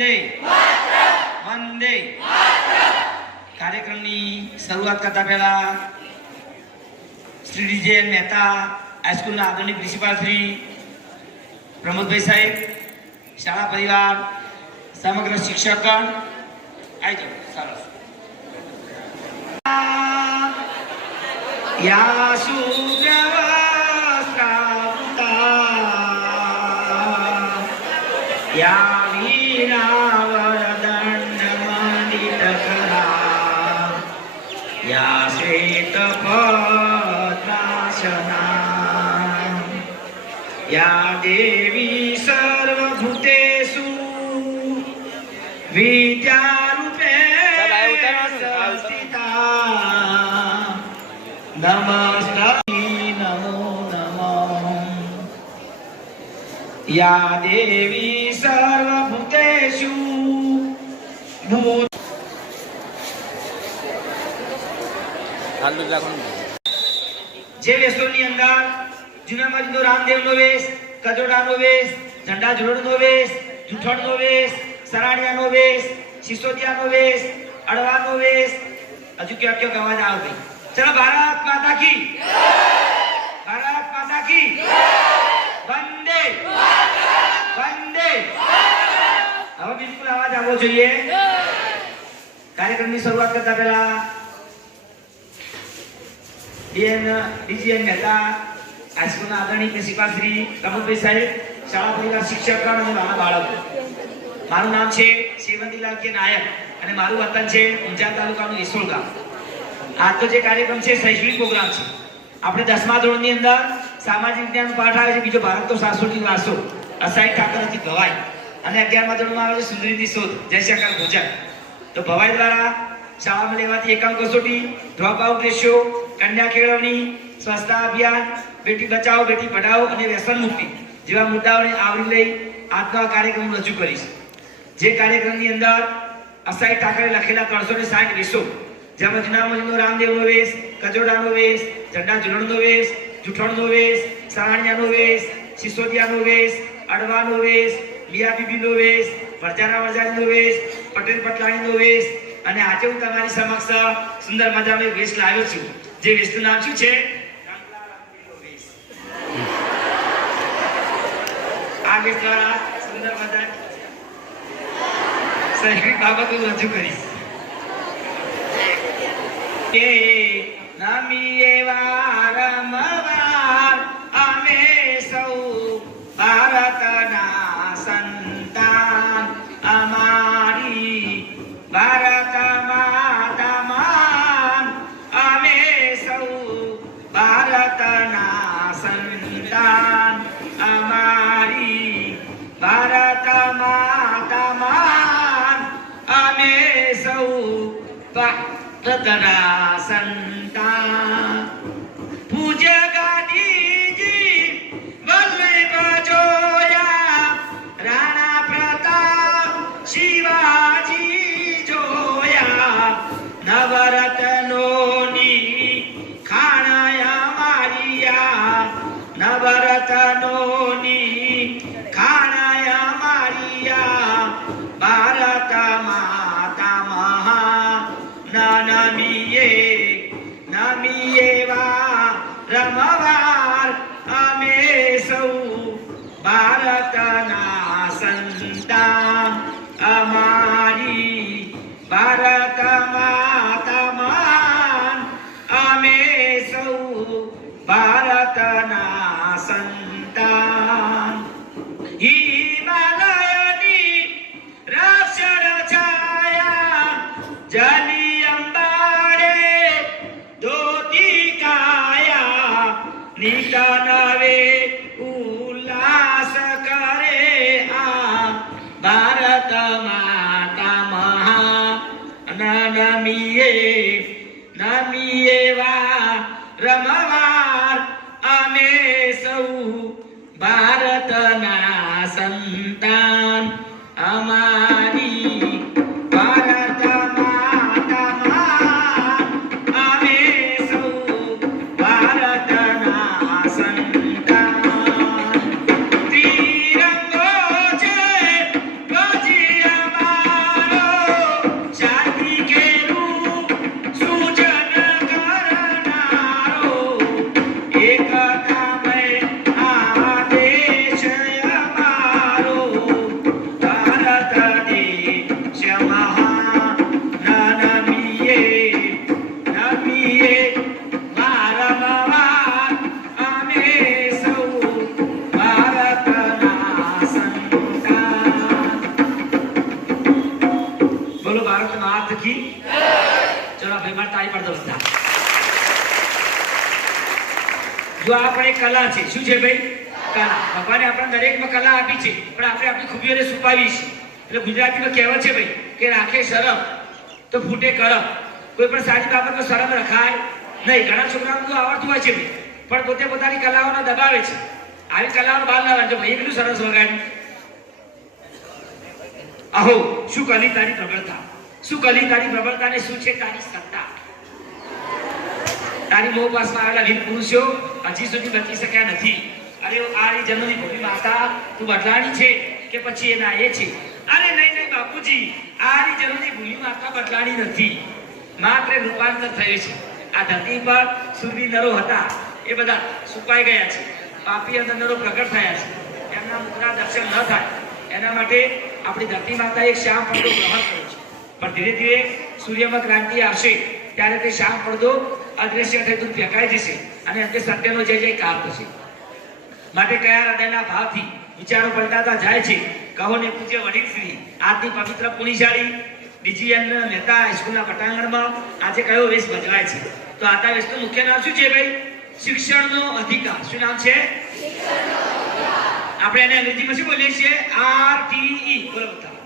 વંદે વંદે કાર્યક્રમની શરૂઆત કરતા પહેલા શ્રી ડીજે મહેતા હાઈસ્કૂલના આદરણીય પ્રિન્સિપાલ શ્રી પ્રમોદભાઈ સાહેબ, શાળા પરિવાર, સમગ્ર શિક્ષકગણ આવી જાઓ. સરસ યા સુવ્યવસ્થા યા વીરાવરદંડ મંડિત કરા યા શ્વેત પદ્માસના યા દેવી સર્વભૂતેષુ વિદ્યારૂપે સંસ્થિતા નમસ્તે નમો નમઃ યા દેવી સર્વભૂતેષુ ભૂત. જે વેશોની અંદર જૂનામાં જૂનો રામદેવનો વેશ, કજોડાનો વેશ, ઝંડા ઝુલણનો વેશ, જૂઠણનો વેશ, સરાણિયાનો વેશ, સિસોદિયાનો વેશ, અડવાનો વેશ, હજુ ક્યાં ક્યાં અવાજ આવે. ચલો ભારત માતા કી જય, ભારત માતા કી જય, વંદે વંદે. હવે બિલકુલ અવાજ આવવો જોઈએ. કાર્યક્રમની શરૂઆત કરતા પહેલા ડીજે મહેતા હાઈસ્કૂલના આદરણીય પ્રિન્સિપાલ શ્રી પ્રમોદભાઈ સાહેબ, શાળા પરિવાર, શિક્ષકગણ અને નાના બાળકો. મારું નામ છે સેવંતીલાલ કે નાયક અને મારું વતન છે ઊંઝા તાલુકાનું ઈસોલ ગામ. આજનો જે કાર્યક્રમ છે શૈક્ષણિક પ્રોગ્રામ છે. આપણે 10મા ધોરણની અંદર સામાજિક વિજ્ઞાનનો પાઠ આવે છે બીજો ભારત તો સાસોટી વાસો, અસાઈ ઠાકરથી ભવાઈ, અને 11મા ધોરણમાં આવે છે સુંદરીની શોધ, જયશંકર ભોજન. તો ભવાઈ દ્વારા શાળામાં લેવાતી એકામ કસોટી, ડ્રોપ આઉટ રેશિયો, કન્યા કેળવણી, સ્વચ્છતા અભિયાન, બેટી બચાવો બેટી પઢાઓ અને વ્યસન મુક્તિ જેવા મુદ્દાઓને આવરી લઈ આજનો આ કાર્યક્રમ રજૂ કરીશ. જે કાર્યક્રમની અંદર અસાઈ ઠાકરે લખેલા 360 વેશો, જેમાં જૂનામાં જૂનો રામદેવનો વેશ, કજોડાનો વેશ, ઝંડા ઝુલણનો વેશ, જૂઠણનો વેશ, સરાણિયાનો વેશ, સિસોદિયાનો વેશ, અડવાનો વેશ, મિયા બીબીનો વેશ, વરજાના વરજાનીનો વેશ, પટેલ પટલાણીનો વેશ, અને આજે હું તમારી સમક્ષ સુંદર મજાનો એક વેશ લાવ્યો છું. જે વેશનું નામ શું છે? આ વેશ દ્વારા સુંદર મજા શૈક્ષણિક બાબતો રજૂ કરીશ. કે નમીએ વારંવાર અમે સૌ ભારતના સંતાન, અમારી ભારત માતા મહાન, અમે સૌ ભારતના સંતાન, અમારી ભારત માતા મહાન, અમે સૌ ભારતના સંતાન. પૂજ્ય ગાંધીજી વલ્લભ જોયા, રાણા પ્રતાપ શિવાજી જોયા, નવરત્નોની ખાણયા મારિયા, નવરત્નોની ખાણયા મારિયા, ભારત માતા મહા નમીએ વારંવાર અમે સૌ ભારતના સંતાન, અમારી ભારત માતા મહાન, અમે સૌ ભારતના સંતાન. હિમાલયની રક્ષણ છાયા, જલી અંબાડે ધોતી કાયા, નિતનવે ઉલ્લાસ કરે આ ભારત માતા મહા. નમીએ વારંવાર અમે સૌ ભારતના સંતાન, અમારી ભારત માતા મહાન, અમે સૌ ભારતના સંતાન. તિરંગો છે ધ્વજી કી ચલો ભાઈ માર તાળી પાડો બધા. જો આપણે કલા છે, શું છે ભાઈ? કલા. ભગવાને આપણને દરેકમાં કલા આપી છે, પણ આપણે આપણી ખૂબીઓને છુપાવી છે. એટલે ગુજરાતીમાં કહેવત છે ભાઈ કે રાખે શરમ તો ફૂટે કરમ. કોઈ પણ સારી બાબતમાં શરમ રખાય નહીં. ઘણા છોકરાઓને તો આવડતું હોય છે ભાઈ, પણ પોતે પોતાની કલાઓને દબાવે છે. આવી કલાઓને બહાર લાવવા. ભાઈ એટલું સરસ વગાડ્યું. અહો શું કલી તારી પ્રબળતા, શું કલી તારી પ્રબળતા ને શું છે તારી સત્તા. તારી મોહ પાસમાં આવેલા વીર પુરુષો હજી સુધી બચી શક્યા નથી. અરે આ જન્મની ભૂમિ માતા તું બદલાણી છે કે પછી એના એ છે? અરે નહીં નહીં બાપુજી, આ જન્મની ભૂમિ માતા બદલાણી નથી, માત્ર રૂપાંતર થયું છે. આ ધરતી પર સુરવી નરો હતા એ બધા સુકાઈ ગયા છે. પાપી અંદર નરો પ્રગટ થયા છે. એમના મુખના દર્શન ન થાય એના માટે આપણી ધરતી માતા એક શ્યામ પડદો ગ્રહણ કર્યો છે. પણ ધીરે ધીરે સૂર્યમાં ક્રાંતિ આવશે ત્યારે તે શ્યામ પડદો અદ્રશ્ય થઈ દૂર ફેંકાઈ જશે અને અંતે સત્યનો જય જયકાર થશે. માટે કયા હૃદયના ભાવથી વિચારો પલટાતા જાય છે? કહો ને પૂજ્ય વડીલ શ્રી આજની પવિત્ર પુણ્યશાળી ડીજીએન મહેતા હાઈસ્કૂલના પટાંગણમાં આજે કયો વેશ ભજવાય છે? તો આતા વેશનું મુખ્ય નામ શું છે ભાઈ? શિક્ષણનો અધિકાર. શું નામ છે? આપણે એને અંગ્રેજીમાં શું બોલીએ છીએ? RTE. બોલો બધા.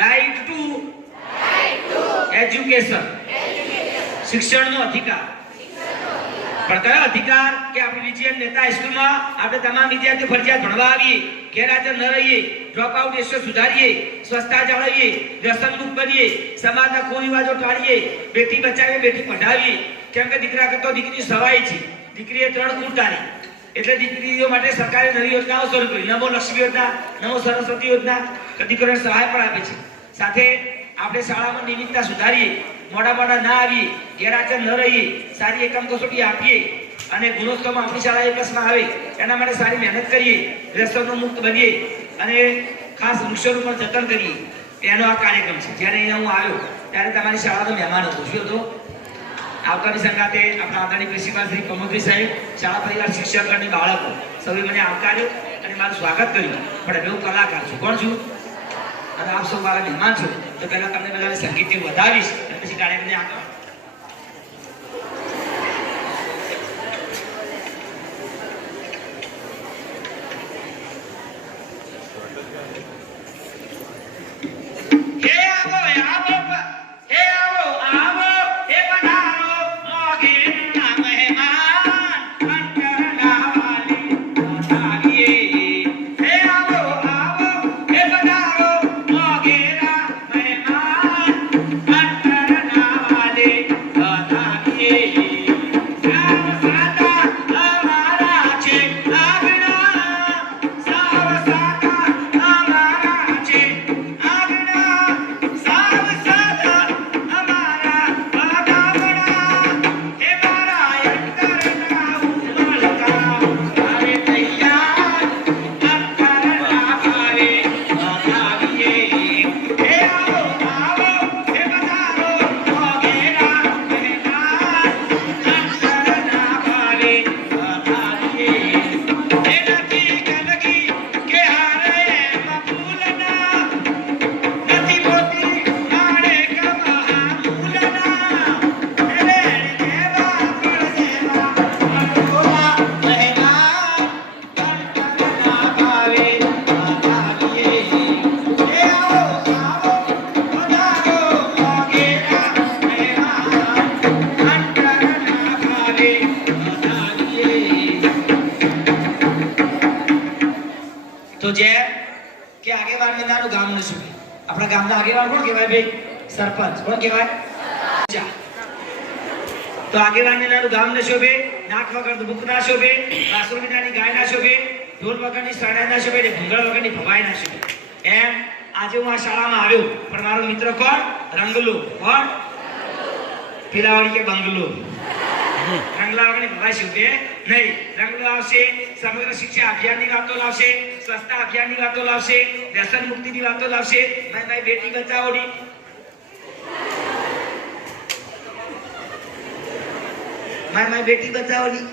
Right to education. શિક્ષણનો અધિકાર. પણ કયો અધિકાર? કે આપણે ડીજીએન મહેતા હાઈસ્કૂલમાં આપણે તમામ વિદ્યાર્થીઓ ફરજિયાત ભણવા આવીએ, ગેરહાજર ન રહીએ, ડ્રોપ આઉટ રેશિયો સુધારીએ, સ્વચ્છતા જાળવીએ, વ્યસન મુક્ત બનીએ, સમાજના કુરિવાજો ટાળીએ, બેટી બચાવીએ, બેટી પઢાવીએ. કેમ કે દીકરા કરતો દીકરી સવાઈ છે. દીકરીએ 3 કુળ તારી, એટલે દીકરીઓ માટે સરકારે નવી યોજનાઓ શરૂ કરી. નમો લક્ષ્મી યોજના, નમો સરસ્વતી યોજના, દીકરીઓને સહાય પણ આપે છે. સાથે આપણે શાળામાં નિયમિતતા સુધારીએ, મોડા મોડા ના આવીએ, ગેરહાજર ન રહીએ, સારી એકમ કસોટી આપીએ અને ગુણોત્સવમાં આપણી શાળા એકસમાં આવે એના માટે સારી મહેનત કરીએ, વ્યસનો મુક્ત બનીએ અને ખાસ વૃક્ષોનું પણ જતન કરીએ. એનો આ કાર્યક્રમ છે. જ્યારે અહીંયા હું આવ્યો ત્યારે તમારી શાળાનો મહેમાન હતો. શું હતો? આવતાની સંગાતે આપણા આદરણીય પ્રિન્સિપાલ શ્રી પ્રમોદભાઈ સાહેબ, શાળા પરિવાર શિક્ષક અને બાળકો સૌએ મને આવકાર્યો અને મારું સ્વાગત કર્યું. પણ હવે હું કલાકાર છું. કોણ છું? અને આપ સૌ મારા મહેમાન છો. તો પહેલા તમને બધાને સંગીતથી વધાવીશ અને પછી કાર્યક્રમને આગળ. આપણા ગામના આગેવાન કોણ કહેવાય ભાઈ? સરપંચ. કોણ કહેવાય? તો આગેવાનને નાનું ગામ ન શોભે, નાક વગર દુખ ના શોભે, વાસુ વિનાની ગાય ના શોભે, ઢોલ વગરની શરણાઈ ના શોભે, ભૂંગળ વગરની ભવાઈ ના શોભે. એમ આજે હું આ શાળામાં આવ્યો, પણ મારો મિત્ર કોણ? રંગલો. કોણ? પેલા વાળી કે બંગલો. રંગલા વગરની ભવાઈ શોભે નહીં. રંગલો આવશે, સમગ્ર શિક્ષા અભિયાનની વાતો લાવશે, સ્વચ્છતા અભિયાનની વાતો લાવશે, વ્યસન મુક્તિની વાતો લાવશે, મારી બેટી બચાવોની, મારી બેટી બચાવોની.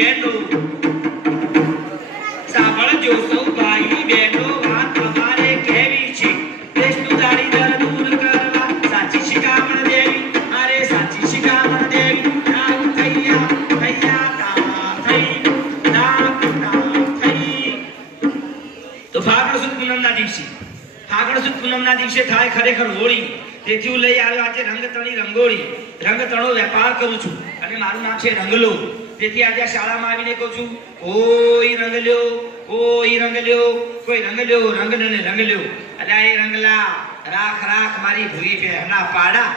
બહેનો સાંભળજો સૌ ભાઈ બહેનો વાત તમારે કેવી છે દેશનું દારિદ્ર દૂર કરવા સાચી શિખામણ દેવી અરે સાચી શિખામણ દેવી નામ થૈયા થૈયા તા થઈ નામ થઈ તો ફાગણ સુદ પૂનમના દિવસે થાય ખરેખર હોળી તેથી હું લઈ આવ્યો આજે રંગતણી રંગોળી રંગતણો વેપાર કરું છું અને મારું નામ છે રંગલો તેથી આજે શાળામાં આવીને કહું છું કોઈ રંગ લ્યો કોઈ રંગ લ્યો કોઈ રંગ લ્યો રંગ ને રંગ લ્યો અલ્યા એ રંગલા રાખ રાખ મારી ભૂરી પહેરના પાડા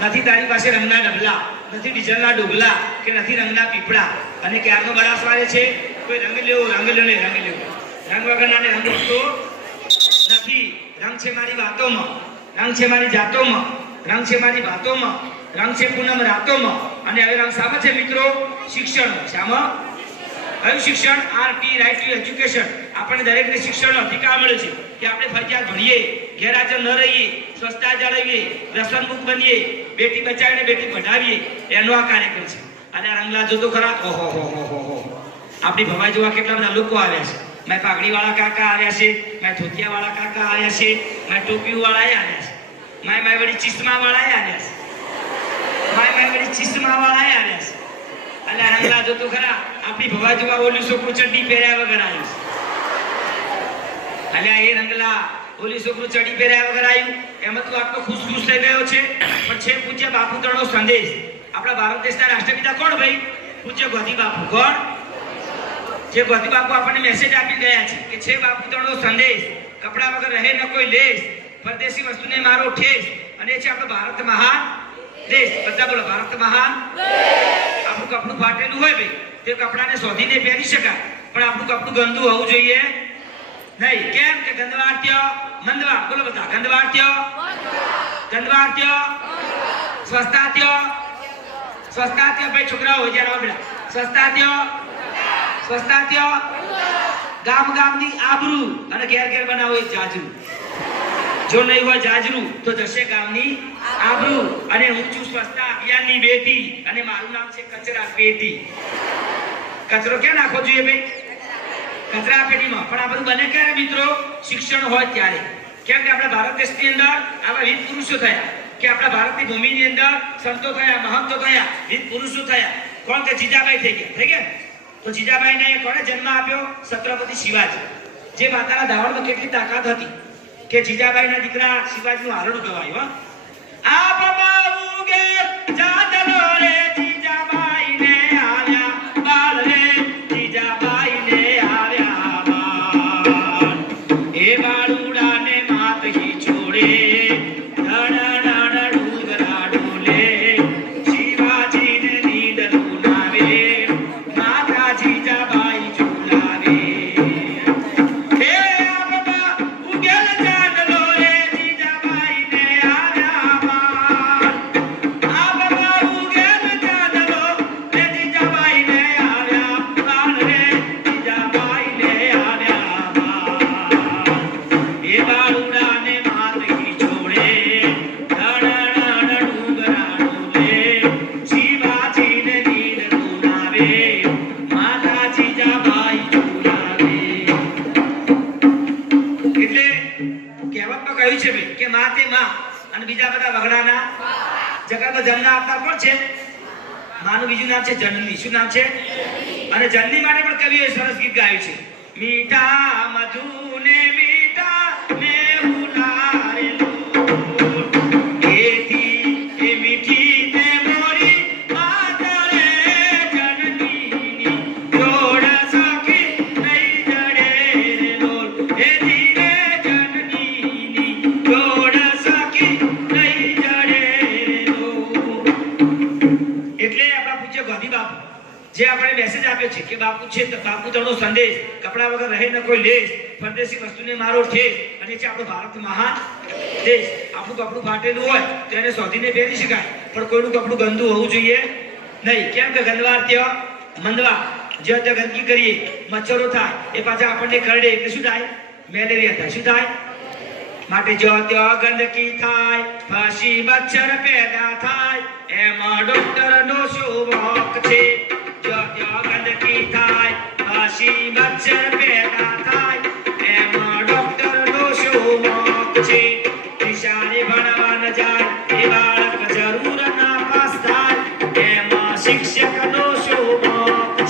નથી તારી પાસે રંગના ડબલા નથી ડીઝલના ડોગલા કે નથી રંગના પીપળા અને ક્યારનો બરાસ વાળે છે કોઈ રંગ લ્યો ને રંગ લ્યો રંગ વગરના ને રંગ હતો નથી રંગ છે મારી વાતોમાં રંગ છે મારી જાતોમાં રંગ છે મારી વાતોમાં રંગ છે પૂનમ રાતોમાં અને હવે રંગ સામે છે મિત્રો શિક્ષણ શામાં કયું શિક્ષણ આરટી રાઈટ ટુ એજ્યુકેશન આપણને દરેકને શિક્ષણનો અધિકાર મળે છે કે આપણે ફરજિયાત ભણીએ ગેરહાજર ન રહીએ સ્વચ્છતા જાળવીએ વ્યસનમુક્ત બનીએ બેટી બચાવીને બેટી પઢાવીએ એનો આ કાર્યક્રમ છે અને રંગલા જોતો ખરા ઓહો આપણી ભવાઈ જોવા કેટલા બધા લોકો આવ્યા છે મેં પાઘડી વાળા કાકા આવ્યા છે મેં ધોતિયા વાળા કાકા આવ્યા છે મેં ટોપી વાળા આવ્યા છે મેં વળી ચિશ્મા વાળા આવ્યા છે મેં વળી ચિશ્મા વાળા આવ્યા છે એટલે રંગલા જોતો ખરા આપણી ભવા જોવા ઓલી છોકરું ચડ્ડી પહેર્યા વગર આવ્યું છે એટલે એ રંગલા ઓલી છોકરું ચડી પહેર્યા વગર આવ્યું એમાં તું આટલો ખુશ થઈ ગયો છે પણ છે પૂજ્ય બાપુ તણો સંદેશ આપણા ભારત દેશના રાષ્ટ્રપિતા કોણ ભાઈ પૂજ્ય ગાંધી બાપુ કોણ જે ગાંધી બાપુ આપણને મેસેજ આપી ગયા છે કે છે બાપુ તણો સંદેશ કપડા વગર રહે ન કોઈ લેશ પરદેશી વસ્તુને મારો ઠેસ અને છે આપણો ભારત મહાન દેશ બધા બોલો ભારત મહાન આપણું કપડું ફાટેલું હોય ભાઈ તે કપડાને શોધીને પહેરી શકાય પણ આપણું કપડું ગંદુ હોવું જોઈએ નહીં કેમ કે ગંદવાટ્ય મંદવાટ બોલો બધા ગંદવાટ્ય સ્વસ્થાત્ય ભાઈ છોકરાઓ હોય જ્યારે બેટા સ્વસ્થાત્ય ગામની આબરૂ અને ઘેર બનાવો એક જાજરૂ જો નહીં હોય જાજરૂ તો જશે ગામની આબરૂ અને હું છું સ્વચ્છતા અભિયાનની બેટી અને મારું નામ છે કચરા પેટી કચરો ક્યાં નાખવો જોઈએ ભાઈ કચરા પેટીમાં પણ આ બધું બને ક્યારે મિત્રો શિક્ષણ હોય ત્યારે કેમ કે આપણા ભારત દેશની અંદર આવા વીર પુરુષો થયા કે આપણા ભારતની ભૂમિની અંદર સંતો થયા મહંતો થયા વીર પુરુષો થયા કોણ કે જીજાબાઈ થઈ ગયા તો જીજાબાઈને કોણે જન્મ આપ્યો છત્રપતિ શિવાજી જે માતાના ધાવણમાં કેટલી તાકાત હતી કે જીજાબાઈના દીકરા શિવાજીનું હારણું ગવાયું આ બાબુગે જાદલો રે જીજાબાઈને આવ્યા બાળ રે જીજાબાઈને આવ્યા બાળ એ બાળુડાને માત હી છોડે જનની શું નામ છે અને જનની માટે પણ કવિએ સરસ ગીત ગાયું છે મીઠા મધુને મીઠા મેહુલા રે એથી એ મીઠી તે મોરી માતા રે જનની જોડ સખી નહીં જડે રે લોલ એથી રે જનની જોડ સખી નહીં જડે રે લોલ એટલે ગાંધી બાપુ જે આપણે મેસેજ આપ્યો છે કે બાપુ તણો સંદેશ કપડા વગર રહે ન કોઈ લેશ પરદેશી વસ્તુને મારો ઠેસ અને છે આપણો ભારત મહાન દેશ આપણું કપડું ફાટેલું હોય તો એને શોધીને પહેરી શકાય પણ કોઈનું કપડું ગંદુ હોવું જોઈએ નહીં કેમ કે ગંદવાટ્ય મંદવા જ્યાં ગંદકી કરીએ મચ્છરો થાય એ પાછા આપણને કરડે એટલે શું થાય મેલેરિયા થાય શું થાય માટે જો ત્યાં ગંદકી થાય પછી મચ્છર પેદા થાય એમાં ડોક્ટરનો શું હક છે જો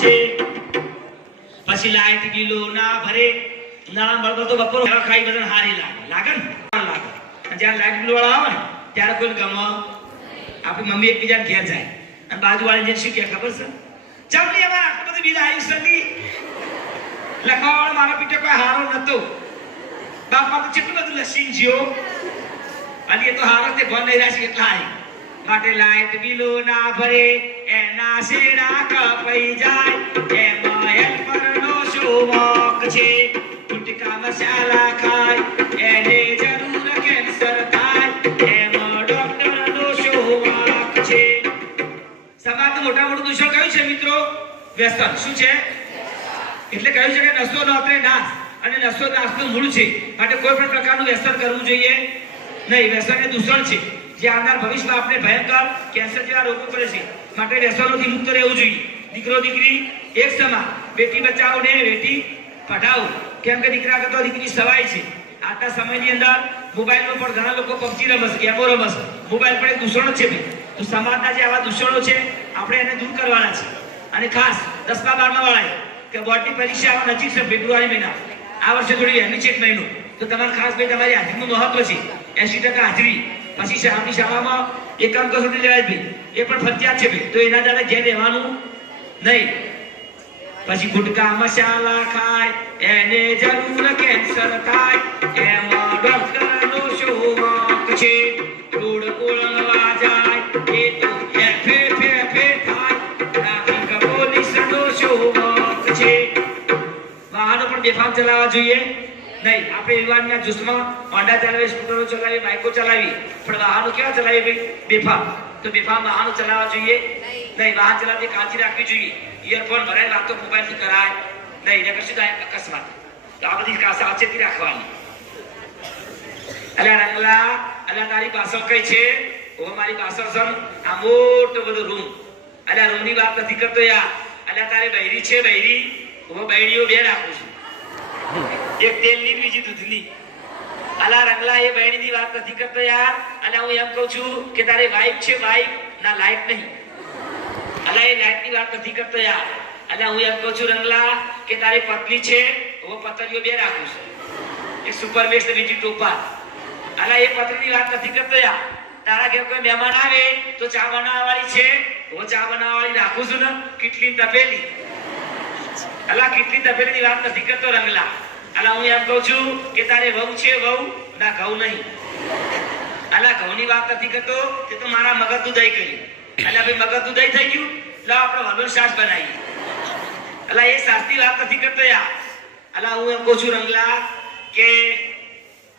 છે. પછી લાઈટ બિલો ના ભરે ના બળબળ તો બપોર ખાઈ બધાને હારી લાગે ને લાગે. અને જ્યારે લાઈટ બિલ વાળા આવે ને ત્યારે કોઈ ગમે આપણી મમ્મી એકબીજાને ઘેર જાય અને બાજુવાળી જે શું કે ખબર છે ચામલી એમાં આટલું બધું બિલ આવ્યું નથી લખવાવાળો મારો પીઠે કોઈ હારો નતો બાપા તો કેટલું બધું લસીન જ્યો અને એ તો હારો તે ભણ નહીં રાશી એટલા આવી માટે લાઈટ બિલો ના ભરે એના શેડા કપાઈ જાય એમાં હેલ્પરનો શું વાંક છે. ગુટકા મસાલા ખાય એને જરૂર કેન્સર થાય એમાં ડોક્ટરનો શું વાંક છે. સમાજનું મોટા મોટું દૂષણ કયું છે મિત્રો? વ્યસન. શું છે? એટલે કહ્યું છે કે નશો નોતરે નાશ અને નશો નાશનું મૂળ છે માટે કોઈ પણ પ્રકારનું વ્યસન કરવું જોઈએ નહીં. વ્યસન એ દૂષણ છે જે આવનાર ભવિષ્યમાં આપણે ભયંકર કેન્સર જેવા રોગો કરે છે માટે વ્યસનોથી મુક્ત રહેવું જોઈએ. દીકરો દીકરી એક સમાન. બેટી બચાવો ને બેટી પઢાઓ. કેમ કે દીકરા કરતા દીકરી સવાય છે. આજના સમયની અંદર મોબાઈલમાં પણ ઘણા લોકો પબજી રમે છે, ગેમો રમે છે. મોબાઈલ પણ એક દૂષણ છે ભાઈ. તો સમાજના જે આવા દૂષણો છે આપણે એને દૂર કરવાના છે. અને ખાસ 10મા 12મા વાળાએ કે બોર્ડની પરીક્ષા આવવા નજીક છે ફેબ્રુઆરી મહિના આ વર્ષે થોડી વહેલી છે એક મહિનો તો તમારે ખાસ ભાઈ તમારી હાજરીનું મહત્વ છે. 80% હાજરી. પછી આપણી શાળામાં એકમ કસોટી લેવાય ભાઈ એ પણ ફરજિયાત છે ભાઈ. તો એના દ્વારા ઘેર રહેવાનું નહીં. પછી ગુટકા મસાલા ખાય એને જરૂર કેન્સર થાય એમાં ડોક્ટરનો શું વાંક છે. રોડ ઓળંગવા જાય એ તો ફે થાય ટ્રાફિક પોલીસનો શું વાંક છે. વાહનો પણ બેફામ ચલાવવા જોઈએ નહીં. આપણે યુવાનના જુસ્સામાં હોન્ડા ચલાવી, સ્કૂટરો ચલાવી, બાઇકો ચલાવી પણ વાહનો કેવા ચલાવી ભાઈ? બેફામ. તો બેફામ વાહનો ચલાવવા જોઈએ નહીં. વાહન ચલાવતી કાળજી રાખવી જોઈએ. ઇયરફોન ભરાય વાતો મોબાઈલથી કરાય નહીં ને કશું થાય અકસ્માત. તો આ બધી સાવચેતી રાખવાની. અલ્યા રંગલા અલ્યા તારી પાછળ કઈ છે? ઓ મારી પાછળ છે આ મોટો બધો રૂમ. અલ્યા રૂમની વાત નથી કરતો યાર. અલ્યા તારે બૈરી છે બૈરી? હું બૈરીઓ બે રાખું છું. એક તેલની બીજી દૂધની. અલા રંગલા એ બૈરીની વાત નથી કરતો યાર. અલ્યા હું એમ કહું છું કે તારે વાઈફ છે વાઈફ ના લાઈટ નહીં. અલા એ લાઈટની વાત નથી કરતો યાર. અલ્યા હું એમ કહું છું રંગલા કે તારી પત્ની છે હું પતરીઓ બે રાખું છું. એક સુપર બેસ્ટ બીજી ટોપા. અલા એ પત્રીની વાત નથી કરતો યાર. તારા ઘેર કોઈ મહેમાન આવે તો ચા બનાવવાવાળી છે હું ચા બનાવવાવાળી રાખું છું ને કેટલી તપેલી. અલા કેટલી તપેલીની વાત નથી કરતો રંગલા. અલા હું એમ કહું છું કે તારે વહુ છે વહુ ના ઘઉં નહીં. અલા ઘઉંની વાત નથી કરતો કે તો મારા મગજનું દહીં કર્યું. અલા ભાઈ મગજનું દહીં થઈ ગયું લાવ આપણે વલોર શાક બનાવીએ. અલા એ શાકની વાત નથી કરતો યાર. અલા હું એમ કહું છું રંગલા કે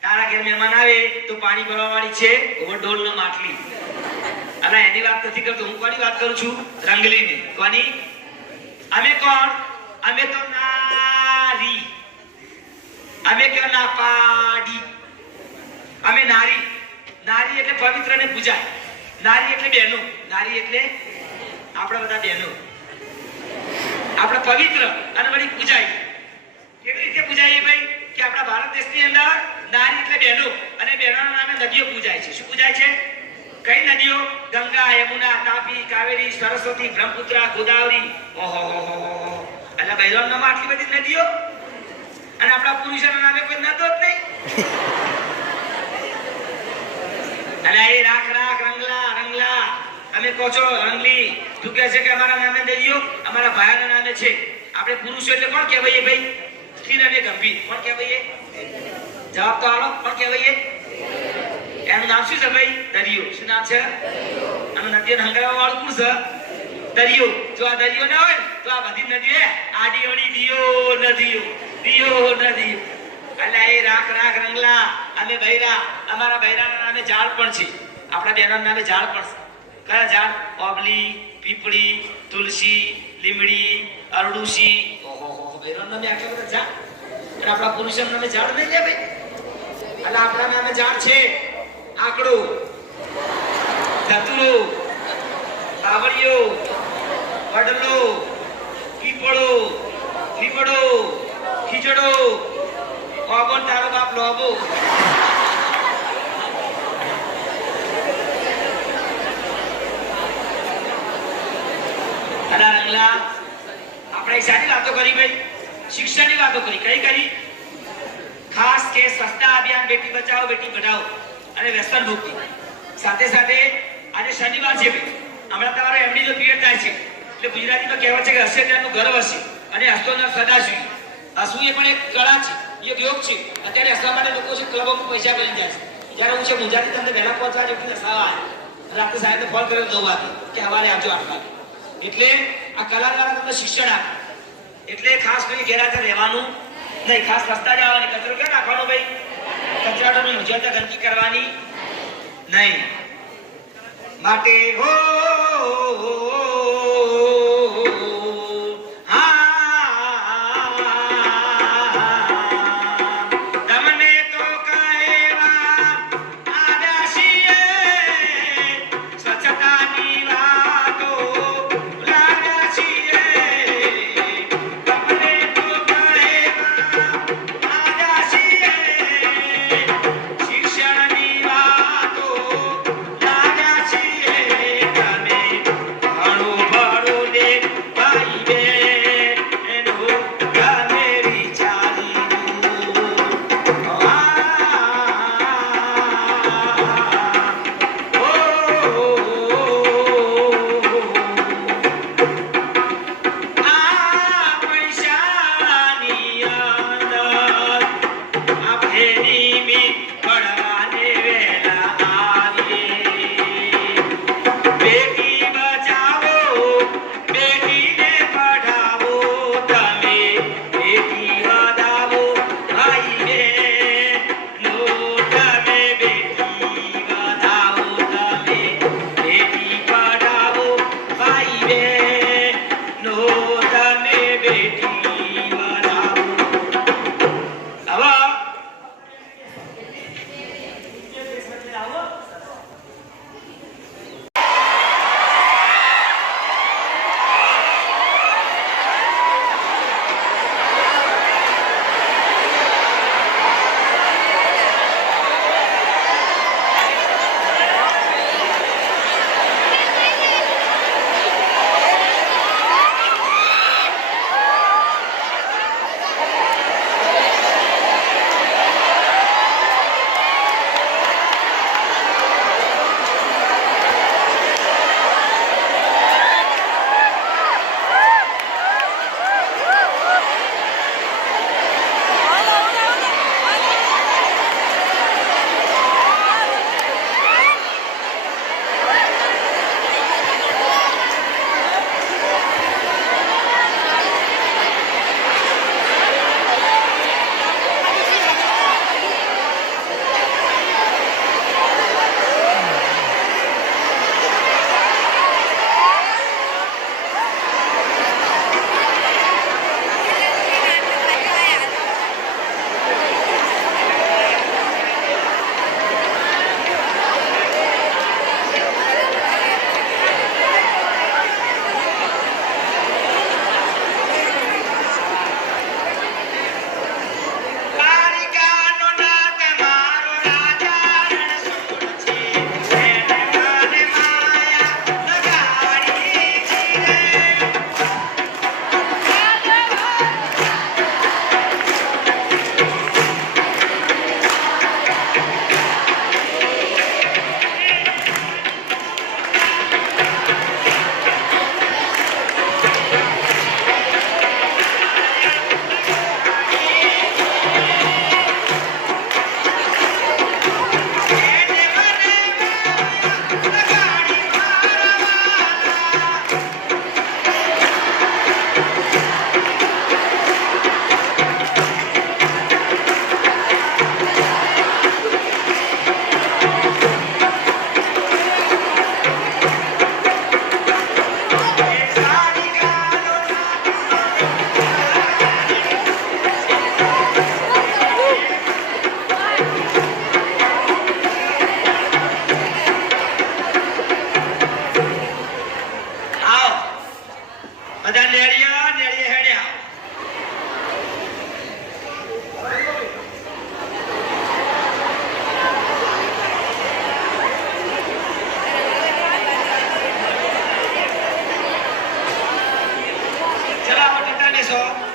તારા ઘેર મહેમાન આવે તો પાણી ભરવાવાળી છે ઓવરડોલનો માટલી. અલા એની વાત નથી કરતો. હું કોની વાત કરું છું? રંગલીની. કોની? અમે કોણ? અમે તો નારી. અમે કે ના પાડી. અમે નારી. નારી એટલે પવિત્ર ને પૂજાય. નારી એટલે બહેનો. નારી એટલે આપણે બધા બહેનો. આપણે પવિત્ર અને વળી પૂજાય. કેવી રીતે પૂજાય ભાઈ? કે આપણા ભારત દેશની અંદર નારી એટલે બહેનો અને બહેનોના નામે નદીઓ પૂજાય છે. શું પૂજાય છે? કઈ નદીઓ? ગંગા, યમુના, તાપી, કાવેરી, સરસ્વતી, બ્રહ્મપુત્રા, ગોદાવરી. ઓહો એટલે બહેનોના નામે આટલી બધી નદીઓ અને આપણા પુરુષોના નામે કોઈ નદો જ નહીં. અલા એ રાખ રંગલા રંગલા. અમે કહો છો રંગલી તું કહે છે કે અમારા નામે નદીઓ અમારા ભાઈના નામે છે. આપણે પુરુષો એટલે કોણ કહેવાય ભાઈ? સ્થિર અને ગંભીર. કોણ કહેવાય? જવાબ તો આલો. કોણ કહેવાય? એનું નામ શું છે ભાઈ? દરિયો. શું નામ છે? અને નદીઓને હંગારવા વાળું કોણ છે? દરિયો. જો આ દરિયો ના હોય તો આ બધી નદીઓ આડી અડી દિયો નદીઓ. અલા એ રાખ રંગલા. અમે બૈરા અમારા બૈરાના નામે ઝાડ પણ છે. આપણા બહેનોના નામે ઝાડ પણ છે. કયા ઝાડ? ઓબલી, પીપળી, તુલસી, લીમડી, અરડુસી. ઓહો બૈરાના નામે આટલા બધા ઝાડ. અને આપણા પુરુષોના નામે ઝાડ નહીં લે ભાઈ. અલા આપણા નામે ઝાડ છે આકડો, ધતુરો, બાવળીઓ, વડલો, પીપળો, લીમડો, ખીજડો, ઓબો તારો બાપ લોબો. અલા રંગલા આપણે શાની વાતો કરી ભાઈ? શિક્ષણની વાતો કરી. કઈ કરી? ખાસ કે સ્વચ્છતા અભિયાન, બેટી બચાવો બેટી પઢાઓ અને વ્યસન મુક્તિ. સાથે સાથે આજે શનિવાર છે ભાઈ, હમણાં તમારો એમડી નો પીરિયડ થાય છે એટલે ગુજરાતીમાં કહેવાય છે કે હસે ત્યાંનું ગર્વ હશે અને હસતો ન સદા જોઈએ. હસવું એ પણ એક કળા છે, એક યોગ છે. અત્યારે હસવા માટે લોકો છે ક્લબોમાં પૈસા ભરી જાય છે. જ્યારે હું છે ગુજરાતી તમને વહેલા પહોંચવા જેટલી હસાવા આવે રાત્રે સાહેબને ફોન કર્યો 9 વાગે કે સવારે આવજો 8 વાગે. એટલે આ કલાકારો તમને શિક્ષણ આપે. એટલે ખાસ કરી ગેરહાજર રહેવાનું નહીં. ખાસ રસ્તા જવાની કચરો ક્યાં નાખવાનો ભાઈ? કચરાની મુજબ ગંદકી કરવાની નહીં. માટે હો શિક્ષણની વાતો લાગ્યા છીએ તમે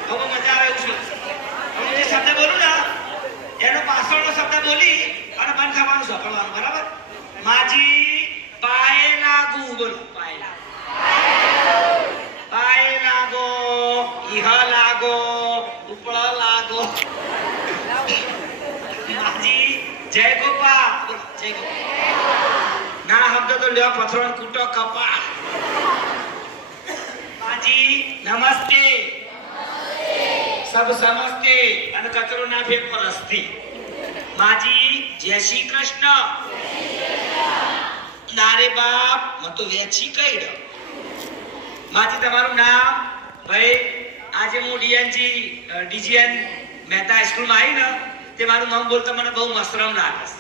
બહુ મજા આવે એવું છે. હું જે શબ્દ બોલું ને એનો પાછળનો શબ્દ બોલી અને બંધ થવાનું સાંભળવાનું, બરાબર? માજી પાએ લાગુ, બોલો પાએ લાગો, ઇહ લાગો, ઉપળ લાગો. માજી જય ગોપા, બોલો જય ગોપા. ના શબ્દ તો લ્યો પથરો કૂટો કપા. માજી નમસ્તે, સબ સમસ્તે અને કચરો ના ફેંકો રસ્તી. માજી જય શ્રી કૃષ્ણ. નારે બાપ મત તો વેચી કઈડ. માજી તમારું નામ? ભાઈ આજે હું ડીજીએન મહેતા સ્કૂલમાં આવી ને તે મારું નામ બોલતા મને બહુ મશરમ લાગે છે.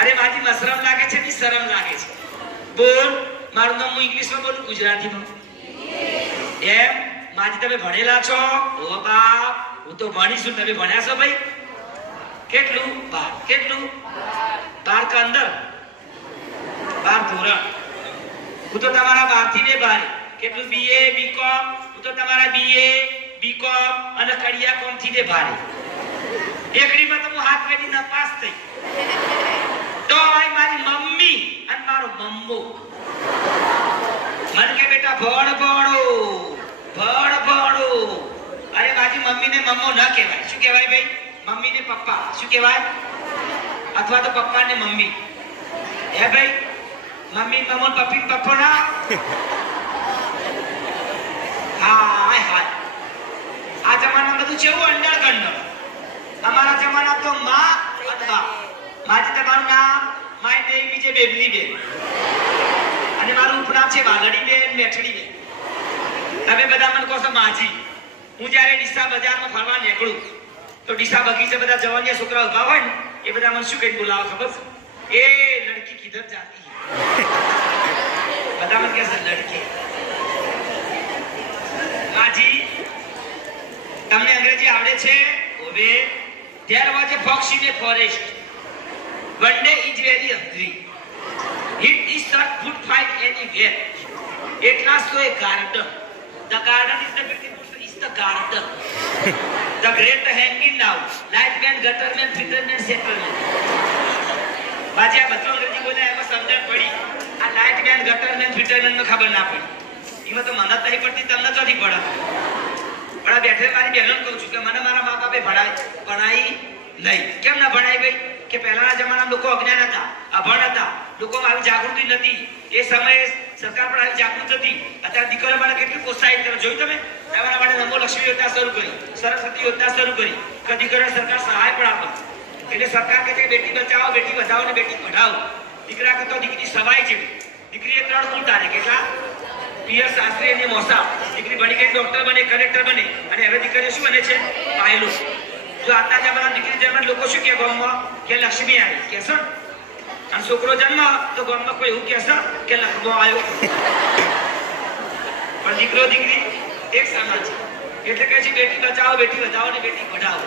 અરે માજી મશરમ લાગે છે કે શરમ લાગે છે? બોલ. મારું નામ હું ઇંગ્લિશમાં બોલું ગુજરાતીમાં? એમ? માજી તમે ભણેલા છો? ઓ બાપ હું તો ભણી છું. તમે ભણ્યા છો ભાઈ? કેટલું? 12. કેટલું? 12 કે અંદર 12 ધોરણ. હું તો તમારા 12 થી ને 12. કેટલું? BA BCom. હું તો તમારા બીએ બીકોમ અને કડિયા કોમ થી ને 12. એકડીમાં તો હું હાથ મેલી ન પાસ થઈ. તો મારી મમ્મી અને મારો મમ્મો મને કે બેટા ભણ ભણો, ભણ ભણો. અરે મારી મમ્મીને મમ્મો ન કહેવાય. શું કહેવાય ભાઈ? મમ્મીને પપ્પા. શું કહેવાય? અથવા તો પપ્પાને મમ્મી. હે ભાઈ? મમ્મી મમ્મો પપ્પી પપ્પો ના. હાય હાય. આ જમાનામાં બધું કેવું અંડર ગંડર. અમારા જમાના તો માં અને બાપ. માજી તમારું નામ? માય નેમ ઇઝ બેબલી બેન. અને મારું ઉપનામ છે વાલડી બેન, મેઠડી બેન. તમે બધા મને કહો છો માજી. હું જ્યારે ડીસા બજારમાં ફરવા નીકળું તો ડીસા બગીચે બધા જવાનિયા છોકરા ઉભા હોય ને એ બધા મને શું કહીને બોલાવે ખબર છે? એ લડકી કિધર જાતી હૈ. બધા મને કહે છે લડકી. માજી તમને અંગ્રેજી આવડે છે? ઓવે. There was a fox in a forest. One day he is very hungry. He is not food find anywhere. At last to a garden. The garden is the beautiful, is the garden. The great hanging now. Lightman, gutterman, fitterman, settlement. બાજી આ બધું અંગ્રેજી બોલ્યા એમાં સમજણ પડી. આ lightman, ગટરમેન, ફિટરમેન નો ખબર ના પડી. એમાં તો મને નહીં પડતી, તમને તો નહીં પડે. પણ આ બેઠે મારી બહેનો કહું છું કે મને મારા મા બાપે ભણાઈ નહીં. કેમ ના ભણાય ભાઈ? કે પહેલાના જમાનામાં લોકો અજ્ઞાન હતા, અભણ હતા, લોકોમાં આવી જાગૃતિ નથી. એ સમયે સરકાર પણ આવી જાગૃત હતી. અત્યારે દીકરીઓ માટે કેટલી પ્રોત્સાહિત કરે જોયું તમે? એના માટે નમો લક્ષ્મી યોજના શરૂ કરી, સરસ્વતી યોજના શરૂ કરી. દીકરીઓને સરકાર સહાય પણ આપે. એટલે સરકાર કહે છે બેટી બચાવો, બેટી વધાવો ને બેટી પઢાવો. દીકરા કરતા દીકરી સવાય છે. દીકરીએ 3 ગુણ તારે. કેટલા? પિયર, શાસ્ત્રી અને મોસા. દીકરી ભણી ગઈ ડોક્ટર બને, કલેક્ટર બને. અને હવે દીકરીઓ શું બને છે? પાયલોટ. જો આજના જમાનામાં દીકરી જન્મ લોકો શું કે ગામમાં કે લક્ષ્મી આવી કહેશે, અને છોકરો જન્મ તો ગામમાં કોઈ એવું કહેશે કે લખમો આવ્યો. પણ દીકરો દીકરી એક સમાન છે. એટલે કહે છે બેટી બચાવો, બેટી વધાવો ને બેટી પઢાવો.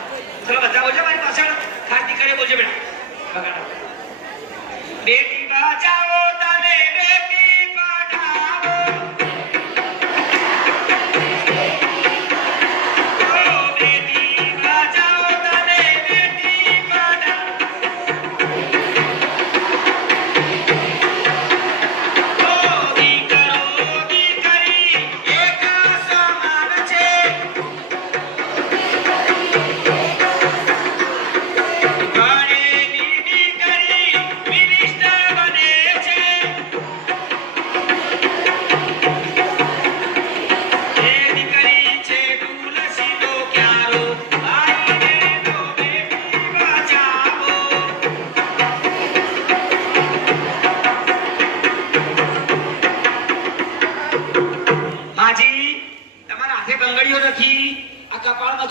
ચલો બધા બોલજો મારી પાછળ. ખાસ દીકરીએ બોલજો બેટા. બેટી બચાવો તમે બેટી પઢાવો.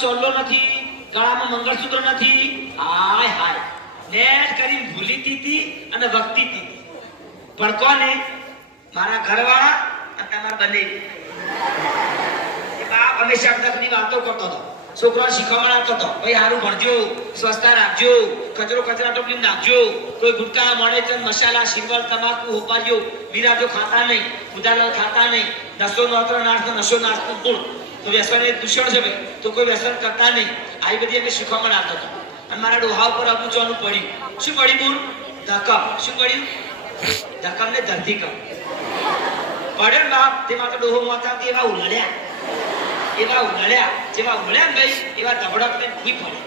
ચોલ્લો નથી, ગળામાં મંગળસૂત્ર નથી. હાય હાય નેટ કરીને ભૂલી દીધી અને વખતી દીધી. પણ કોને? મારા ઘરવાળા અને તમારા બંને. બાપ હંમેશા અડધકની વાતો કરતો હતો, છોકરાને શીખવાડ આપતો હતો. ભાઈ સારું ભણજો, સ્વચ્છતા રાખજો, કચરો કચરા ટોપલી નાખજો, કોઈ ગુટકા, મોડેચન, મસાલા, સિંગલ, તમાકુ, હોપારીઓ, વિરાજો ખાતા નહીં, ઉદાલાલ ખાતા નહીં, નશો નાસ્તો ગુણ. તો વ્યસન એ દૂષણ છે ભાઈ, તો કોઈ વ્યસન કરતા નહીં. આવી બધી અમે શીખવામાં આવતો હતો. અને મારા ડોહા ઉપર અબૂચવાનું પડ્યું. શું પડ્યું બોલ? ધક્કમ. શું પડ્યું? ધક્કમ ને ધરતીકમ પડ્યો ને બાપ. તેમાં તો ડોહો મોતા એવા ઉલળ્યા જેવા ઉલળ્યા ને ભાઈ, એવા ધબડક ને ભૂઈ પડે.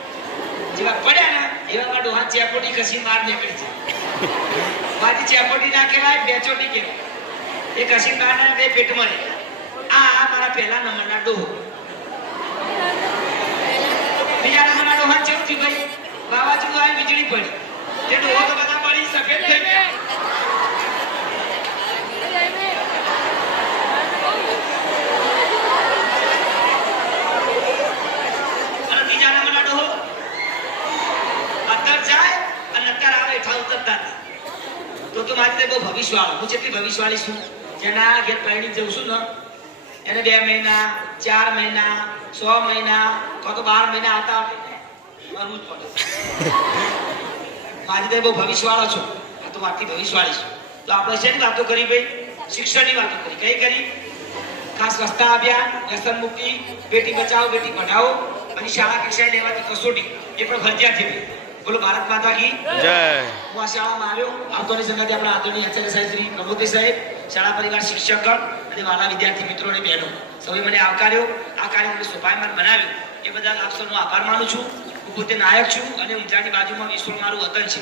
જેવા પડ્યા ને એવા મારા ડોહા ચેપોટી કસી બહાર નીકળી છે. મારી ચેપોટી ના કહેવાય, બેચોટી કહેવાય. એ કસી બહાર ના બે પેટમાં રહે. આ મારા પહેલા નંબરના ડોહો. બીજા નંબરના ડોહા કેવું થયું ભાઈ? વાવાઝોડું આવી વીજળી પડી. તે ડોહો તો બધા પડી સફેદ થઈ ગયા. અને ત્રીજા નંબરના ડોહો અંદર જાય અને અત્યારે આવે હેઠા ઉતરતા હતા. તો મારી બહુ ભવિષ્યવાળો. હું જેટલી ભવિષ્યવાળી છું, જેના ઘેર પરણી જઉં છું ને એને 2 મહિના 4 મહિના 6 મહિના કાં તો 12 મહિના આવતા મરવું જ પડે. મારી તો બહુ ભવિષ્યવાળો છું. આ તો વાતથી ભવિષ્યવાળી છું. તો આપણે શેની વાતો કરી ભાઈ? શિક્ષણની વાતો કરી. કઈ કરી? ખાસ સ્વચ્છતા અભિયાન, વ્યસન મુક્તિ, બેટી બચાવો બેટી પઢાઓ અને શાળા કક્ષાએ લેવાતી કસોટી એ પણ ફરજિયાત છે. બોલો ભારત માતા કી જય. હું આ શાળામાં આવ્યો. આવતોની સંગાતે આપણા આદરણીય આચાર્ય સાહેબ શ્રી પ્રમોદે સાહેબ, શાળા પરિવાર શિક્ષકગણ અને વાલા વિદ્યાર્થી મિત્રો અને બહેનો સૌએ મને આવકાર્યો. આ કાર્યક્રમને શોભાયમાન બનાવ્યું એ બદલ આપ સૌનો આભાર માનું છું. હું પોતે નાયક છું અને ઊંઝાની બાજુમાં વિશ્વ મારું વતન છે.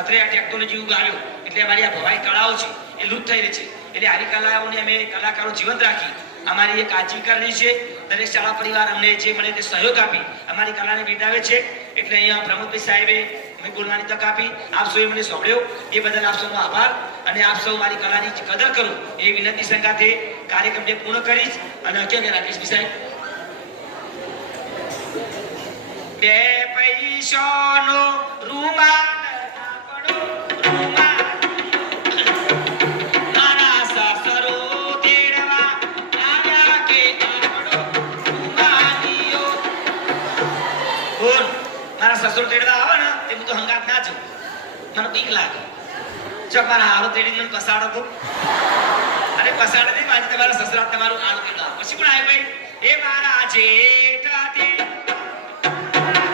અત્રે આ ટેકનોલોજી યુગ આવ્યો એટલે અમારી આ ભવાઈ કળાઓ છે એ લુપ્ત થઈ રહી છે. એટલે આવી કલાઓને અમે કલાકારો જીવંત રાખી અમારી એક આજીવિકાની છે. દરેક શાળા પરિવાર અમને જે મળે તે સહયોગ આપી અમારી કલાને બિરદાવે છે. એટલે અહીંયા પ્રમોદભાઈ સાહેબે મને બોલવાની તક આપી. આપ સૌએ મને સાંભળ્યો એ બદલ આપ સૌનો આભાર. અને આપ સૌ મારી કલાની કદર કરો એ વિનંતી સંગાથે કાર્યક્રમને પૂર્ણ કરીશ. અને કેમ રાકેશભાઈ સાહેબ 2 પૈસાનો રૂમાલ સસરો તેડવા આવે ને તે હું તો હંગાત ના જાઉં. મને બીક લાગે. ચક મારા હારો તેડી મને પસાડો તો અરે પસાડે નહીં. મારી તમારા સસરા તમારું હાલ તેડવા પછી પણ આવે ભાઈ એ મારા જેઠા તે મારા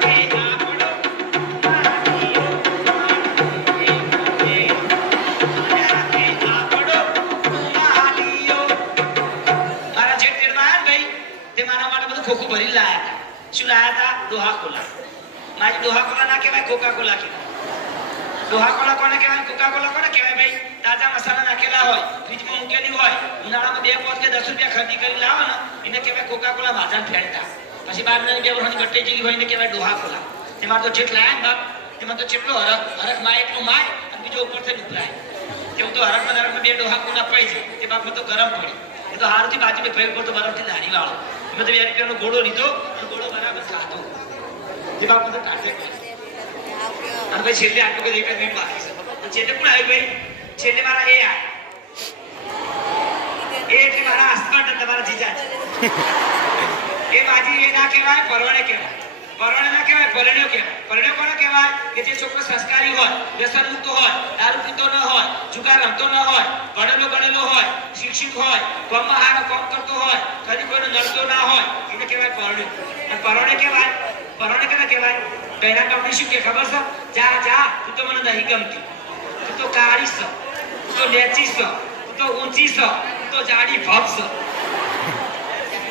જેઠ તેડવા આવ્યા ભાઈ તે મારા માટે બધું ખોખું ભરી લાયા હતા. શું લાયા હતા? ડોહા કોલા. મારી ડોહા કોલા ના કહેવાય, કોકા કોલા કહેવાય. ડોહા કોલા કોને કહેવાય? કોકા કોલા કોને કહેવાય ભાઈ? તાજા મસાલા નાખેલા હોય, ફ્રીજમાં મૂકેલી હોય, ઉનાળામાં 2 પોત કે 10 રૂપિયા ખરીદી કરી લાવો ને એને કહેવાય કોકા કોલા. ભાજાન ફેરતા પછી 12 2 વર્ષની ગટ્ટી જેવી હોય એને કહેવાય ડોહા કોલા. તેમાં તો જેટ લાયા બાપ તેમાં તો જેટલો હરખ માય એટલું માય અને બીજો ઉપરથી ઉભરાય. કેવું તો હરખમાં 2 ડોહા કોલા પડી છે તે બાપમાં તો ગરમ પડી. એ તો હારથી બાજુમાં ભાઈ ઉપર તો બરફથી ધારી વાળો. મેં તો 2 રૂપિયાનો ઘોડો લીધો અને ઘોડો બરાબર ખાધો. જે બાપ બધું કાઢે અને પછી છેલ્લે આટલું બધું 1 મિનિટ બાકી છે. છેલ્લે પણ આવી ભાઈ છેલ્લે મારા એ એટલે મારા હસબન્ડ તમારા જીજા એ બાજી એ ના કહેવાય, પરવણે કહેવાય. પરવણે ના કહેવાય, પરણ્યો કહેવાય. પરણ્યો કોને કહેવાય? કે જે છોકરો સંસ્કારી હોય, વ્યસન મુક્ત હોય, દારૂ પીતો ન હોય, જુગાર રમતો ન હોય, ભણેલો ગણેલો હોય, શિક્ષિત હોય, કામમાં હારો કામ કરતો હોય, કદી કોઈને નડતો ના હોય એને કહેવાય પરણ્યો. અને પરવણે કહેવાય કહેવાય પહેલા તમને શું કે ખબર છે? જા જા તું તો મને નહીં ગમતી, તું તો કાળી છે, તું તો લેચી છે, તું તો ઊંચી છે, તું તો જાડી ભપ છે.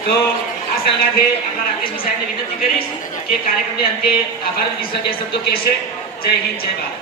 તો આ સંગાથે આપણા રાકેશભાઈ સાહેબને વિનંતી કરીશ કે કાર્યક્રમના અંતે આભાર વિશે 2 શબ્દો કહેશે. જય હિન્દ, જય ભારત.